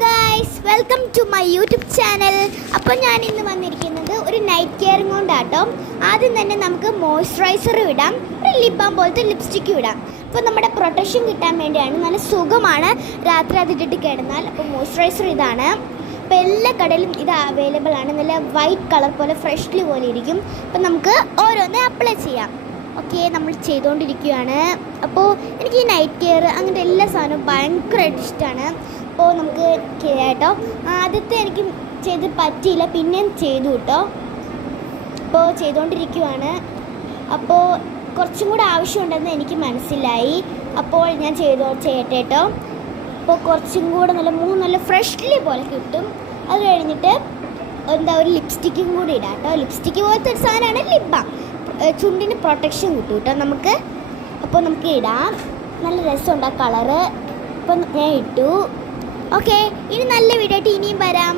Guys, welcome to my YouTube channel. അപ്പോൾ ഞാൻ ഇന്ന് വന്നിരിക്കുന്നത് ഒരു നൈറ്റ് കെയറും കൊണ്ടാട്ടോ. ആദ്യം തന്നെ നമുക്ക് മോയ്സ്ചറൈസറും ഇടാം, ഒരു ലിപ് ബാം പോലത്തെ ലിപ്സ്റ്റിക്കും ഇടാം. അപ്പോൾ നമ്മുടെ പ്രൊട്ടക്ഷൻ കിട്ടാൻ വേണ്ടിയാണ്. നല്ല സുഖമാണ് രാത്രി അതിട്ടിട്ട് കിടന്നാൽ. അപ്പോൾ മോയ്സ്ചറൈസർ ഇതാണ്. അപ്പോൾ എല്ലാ കടയിലും ഇത് അവൈലബിൾ ആണ്. നല്ല വൈറ്റ് കളർ പോലെ ഫ്രഷ്ലി പോലെ ഇരിക്കും. അപ്പോൾ നമുക്ക് ഓരോന്ന് അപ്ലൈ ചെയ്യാം. ഓക്കെ, നമ്മൾ ചെയ്തുകൊണ്ടിരിക്കുകയാണ്. അപ്പോൾ എനിക്ക് ഈ നൈറ്റ് കെയർ അങ്ങനത്തെ എല്ലാ സാധനവും ഭയങ്കരമായിട്ട് ഇഷ്ടമാണ്. അപ്പോൾ നമുക്ക് കേട്ടോ, ആദ്യത്തെ എനിക്ക് ചെയ്ത് പറ്റിയില്ല, പിന്നെയും ചെയ്തു കേട്ടോ. അപ്പോൾ ചെയ്തുകൊണ്ടിരിക്കുകയാണ്. അപ്പോൾ കുറച്ചും കൂടെ ആവശ്യമുണ്ടെന്ന് എനിക്ക് മനസ്സിലായി. അപ്പോൾ ഞാൻ ചെയ്യട്ടെ കേട്ടോ. അപ്പോൾ കുറച്ചും കൂടെ നല്ല ഫ്രഷ്ലി പോലെ കിട്ടും. അത് കഴിഞ്ഞിട്ട് ഒരു ലിപ്സ്റ്റിക്കും കൂടി ഇടാം കേട്ടോ. ലിപ്സ്റ്റിക്ക് പോലത്തെ ഒരു സാധനമാണ് ലിപ് ബാം. ചുണ്ടിന് പ്രൊട്ടക്ഷൻ കിട്ടും കേട്ടോ നമുക്ക്. അപ്പോൾ നമുക്ക് ഇടാം. നല്ല രസമുണ്ട് ആ കളറ്. അപ്പം ഞാൻ ഇട്ടു. ഓക്കെ, ഇനി നല്ല വീഡിയോ ആയിട്ട് ഇനിയും വരാം.